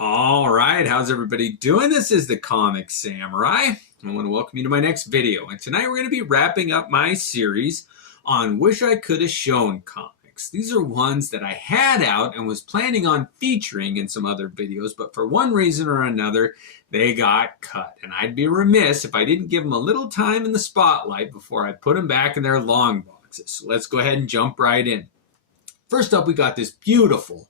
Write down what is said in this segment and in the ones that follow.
All right, how's everybody doing? This is the Comic Samurai. I want to welcome you to my next video. And tonight we're going to be wrapping up my series on Wish I Could Have Shown comics. These are ones that I had out and was planning on featuring in some other videos, but for one reason or another, they got cut. And I'd be remiss if I didn't give them a little time in the spotlight before I put them back in their long boxes. So let's go ahead and jump right in. First up, we got this beautiful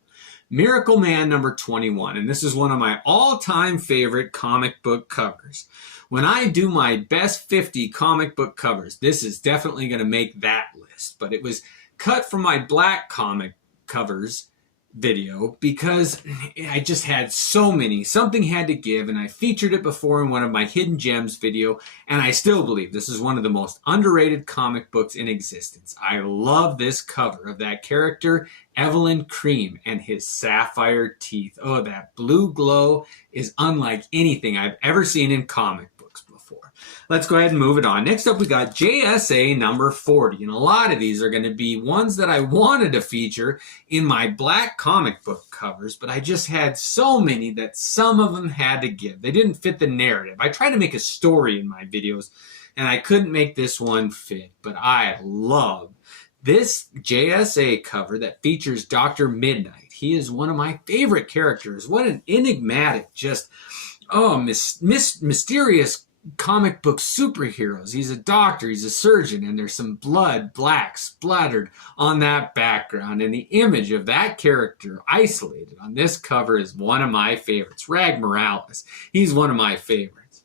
Miracle Man number 21, and this is one of my all-time favorite comic book covers. When I do my best 50 comic book covers, this is definitely going to make that list, but it was cut from my black comic covers video because I just had so many. Something had to give, and I featured it before in one of my Hidden Gems video, and I still believe this is one of the most underrated comic books in existence. I love this cover of that character, Evelyn Cream, and his sapphire teeth. Oh, that blue glow is unlike anything I've ever seen in comic books before. Let's go ahead and move it on. Next up, we got JSA number 40. And a lot of these are going to be ones that I wanted to feature in my black comic book covers, but I just had so many that some of them had to give. They didn't fit the narrative. I try to make a story in my videos, and I couldn't make this one fit, but I love this JSA cover that features Dr. Midnight. He is one of my favorite characters. What an enigmatic, just, mysterious comic book superheroes. He's a doctor, he's a surgeon, and there's some blood black splattered on that background. And the image of that character isolated on this cover is one of my favorites. Rag Morales. He's one of my favorites.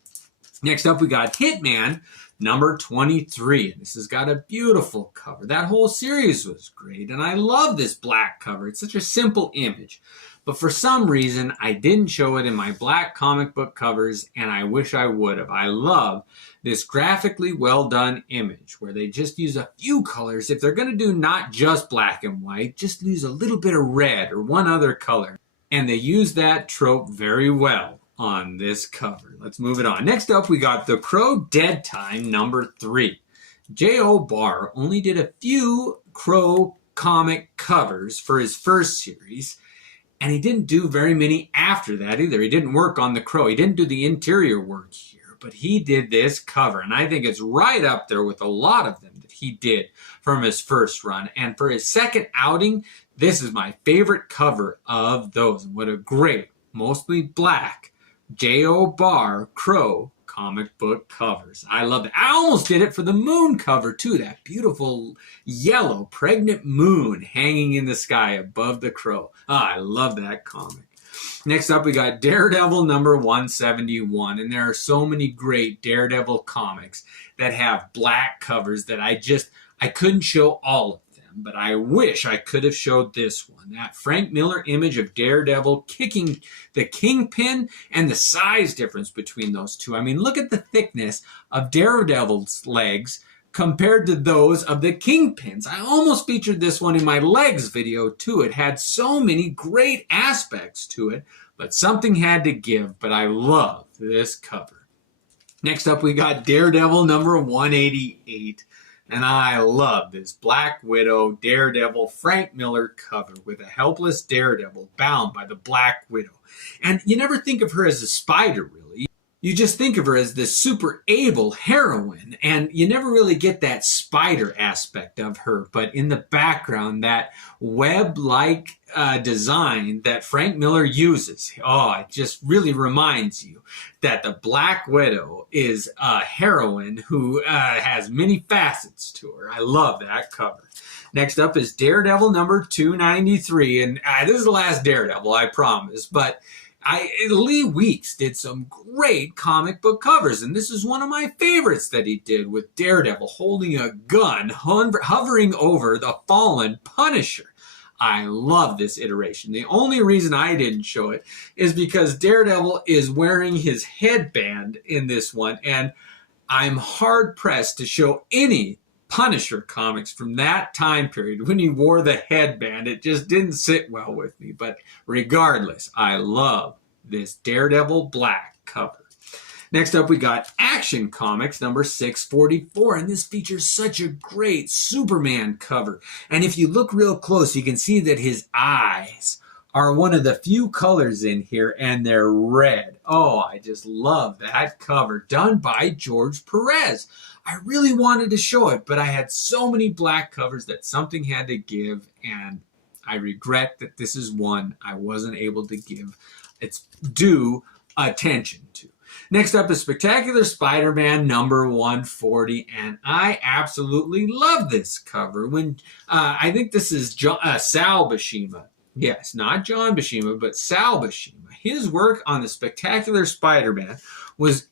Next up, we got Hitman number 23. And this has got a beautiful cover. That whole series was great, and I love this black cover. It's such a simple image. But for some reason, I didn't show it in my black comic book covers, and I wish I would have. I love this graphically well done image where they just use a few colors. If they're going to do not just black and white, just use a little bit of red or one other color. And they use that trope very well on this cover. Let's move it on. Next up, we got The Crow Dead Time number 3. J.O. Barr only did a few Crow comic covers for his first series, and he didn't do very many after that either. He didn't work on the Crow. He didn't do the interior work here, but he did this cover, and I think it's right up there with a lot of them that he did from his first run. And for his second outing, this is my favorite cover of those. What a great, mostly black, J.O. Barr Crow comic book covers. I love it. I almost did it for the moon cover too. That beautiful yellow pregnant moon hanging in the sky above the Crow. I love that comic. Next up, we got Daredevil number 171. And there are so many great Daredevil comics that have black covers that I couldn't show all of them, but I wish I could have showed this one. That Frank Miller image of Daredevil kicking the Kingpin, and the size difference between those two. I mean, look at the thickness of Daredevil's legs compared to those of the Kingpin's. I almost featured this one in my legs video too. It had so many great aspects to it, but something had to give. But I love this cover. Next up, we got Daredevil number 188. And I love this Black Widow Daredevil Frank Miller cover with a helpless Daredevil bound by the Black Widow. And you never think of her as a spider, really. You just think of her as this super able heroine, and you never really get that spider aspect of her. But in the background, that web-like design that Frank Miller uses, it just really reminds you that the Black Widow is a heroine who has many facets to her. I love that cover. Next up is Daredevil number 293, and this is the last Daredevil, I promise, but Lee Weeks did some great comic book covers, and this is one of my favorites that he did, with Daredevil holding a gun, hovering over the fallen Punisher. I love this iteration. The only reason I didn't show it is because Daredevil is wearing his headband in this one, and I'm hard-pressed to show any Punisher comics from that time period when he wore the headband. It just didn't sit well with me. But regardless, I love this Daredevil black cover. Next up, we got Action Comics number 644, and this features such a great Superman cover. And if you look real close, you can see that his eyes are one of the few colors in here, and they're red. Oh, I just love that cover done by George Perez. I really wanted to show it, but I had so many black covers that something had to give, and I regret that this is one I wasn't able to give its due attention to. Next up is Spectacular Spider-Man number 140, and I absolutely love this cover. When I think this is Sal Buscema. Yes, not John Buscema, but Sal Buscema. His work on the Spectacular Spider-Man was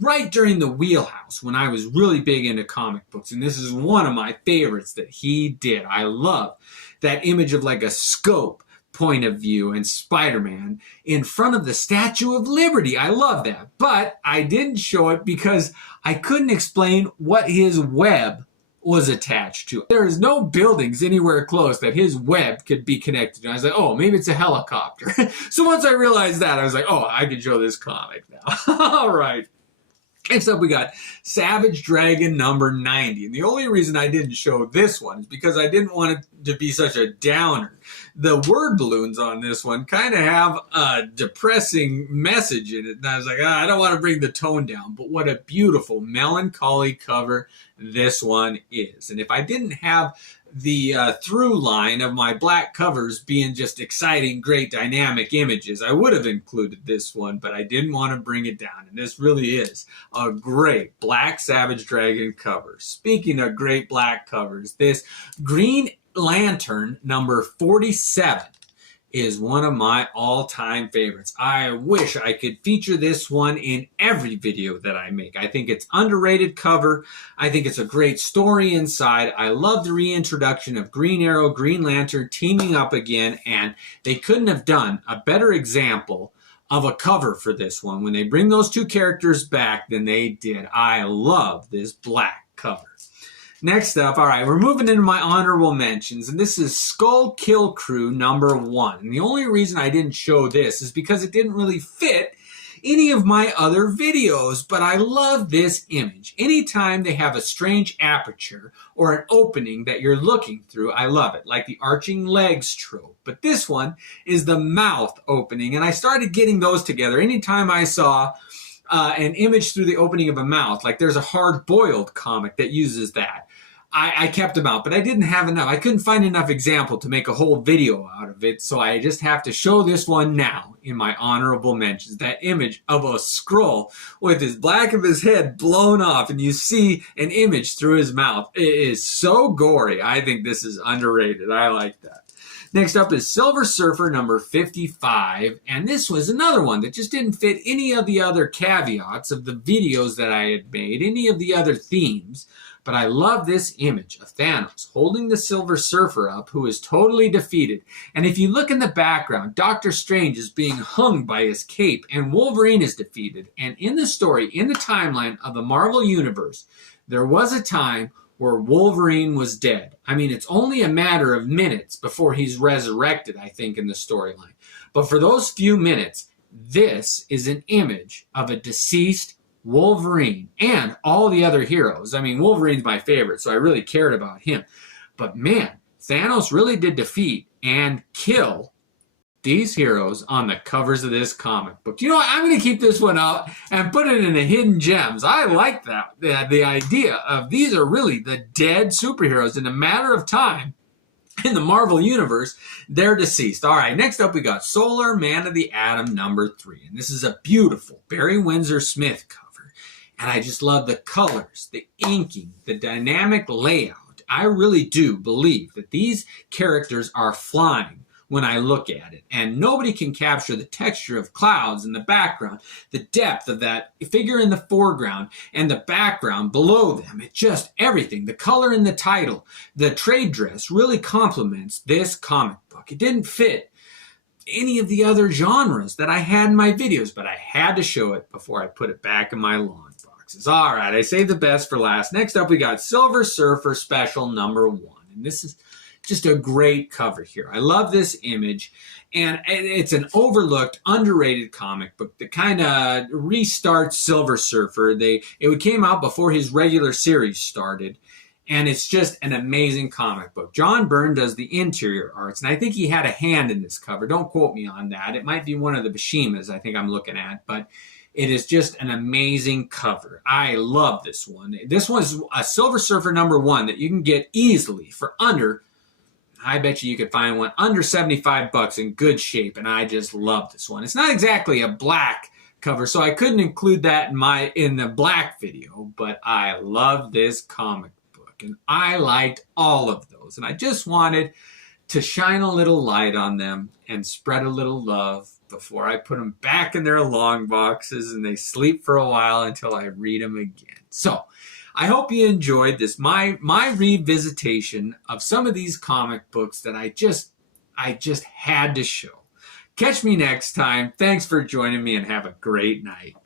right during the wheelhouse when I was really big into comic books, and this is one of my favorites that he did. I love that image of like a scope point of view and Spider-Man in front of the Statue of Liberty. I love that. But I didn't show it because I couldn't explain what his web was attached to. There is no buildings anywhere close that his web could be connected to. I was like, oh, maybe it's a helicopter. So once I realized that, I was like, oh, I can show this comic now. All right. Next up, we got Savage Dragon number 90. And the only reason I didn't show this one is because I didn't want it to be such a downer. The word balloons on this one kind of have a depressing message in it. And I was like, I don't want to bring the tone down. But what a beautiful melancholy cover this one is. And if I didn't have the through line of my black covers being just exciting, great, dynamic images, I would have included this one, but I didn't want to bring it down. And this really is a great Black Savage Dragon cover. Speaking of great black covers, this Green Lantern number 47 is one of my all-time favorites. I wish I could feature this one in every video that I make. I think it's underrated cover. I think it's a great story inside. I love the reintroduction of Green Arrow, Green Lantern teaming up again, and they couldn't have done a better example of a cover for this one when they bring those two characters back than they did. I love this black cover. Next up, all right, we're moving into my honorable mentions, and this is Skull Kill Crew number 1. And the only reason I didn't show this is because it didn't really fit any of my other videos, but I love this image. Anytime they have a strange aperture or an opening that you're looking through, I love it, like the arching legs trope. But this one is the mouth opening, and I started getting those together. Anytime I saw an image through the opening of a mouth, like there's a hard-boiled comic that uses that, I kept them out, but I didn't have enough. I couldn't find enough example to make a whole video out of it, so I just have to show this one now in my honorable mentions. That image of a Skrull with his back of his head blown off, and you see an image through his mouth. It is so gory. I think this is underrated. I like that. Next up is Silver Surfer number 55, and this was another one that just didn't fit any of the other caveats of the videos that I had made, any of the other themes. But I love this image of Thanos holding the Silver Surfer up, who is totally defeated. And if you look in the background, Doctor Strange is being hung by his cape, and Wolverine is defeated. And in the story, in the timeline of the Marvel Universe, there was a time where Wolverine was dead. I mean, it's only a matter of minutes before he's resurrected, I think, in the storyline. But for those few minutes, this is an image of a deceased Wolverine and all the other heroes. I mean, Wolverine's my favorite, so I really cared about him. But man, Thanos really did defeat and kill these heroes on the covers of this comic book. You know what? I'm going to keep this one out and put it in the hidden gems. I like that. The idea of these are really the dead superheroes. In a matter of time, in the Marvel Universe, they're deceased. All right, next up we got Solar Man of the Atom number 3. And this is a beautiful Barry Windsor Smith cover. And I just love the colors, the inking, the dynamic layout. I really do believe that these characters are flying when I look at it. And nobody can capture the texture of clouds in the background, the depth of that figure in the foreground, and the background below them. It just, everything, the color in the title, the trade dress really complements this comic book. It didn't fit any of the other genres that I had in my videos, but I had to show it before I put it back in my lawn boxes. All right, I saved the best for last. Next up, we got Silver Surfer Special number 1. And this is just a great cover here. I love this image, and it's an overlooked, underrated comic book that kind of restarts Silver Surfer. It came out before his regular series started, And it's just an amazing comic book. John Byrne does the interior arts, and I think he had a hand in this cover. Don't quote me on that. It might be one of the Bishimas I think I'm looking at, but it is just an amazing cover. I love this one. This one's a Silver Surfer #1 that you can get easily for under, I bet you could find one under $75 in good shape, and I just love this one. It's not exactly a black cover, so I couldn't include that in the black video, but I love this comic book, and I liked all of those, and I just wanted to shine a little light on them and spread a little love before I put them back in their long boxes and they sleep for a while until I read them again. So I hope you enjoyed this, my revisitation of some of these comic books that I just had to show. Catch me next time. Thanks for joining me and have a great night.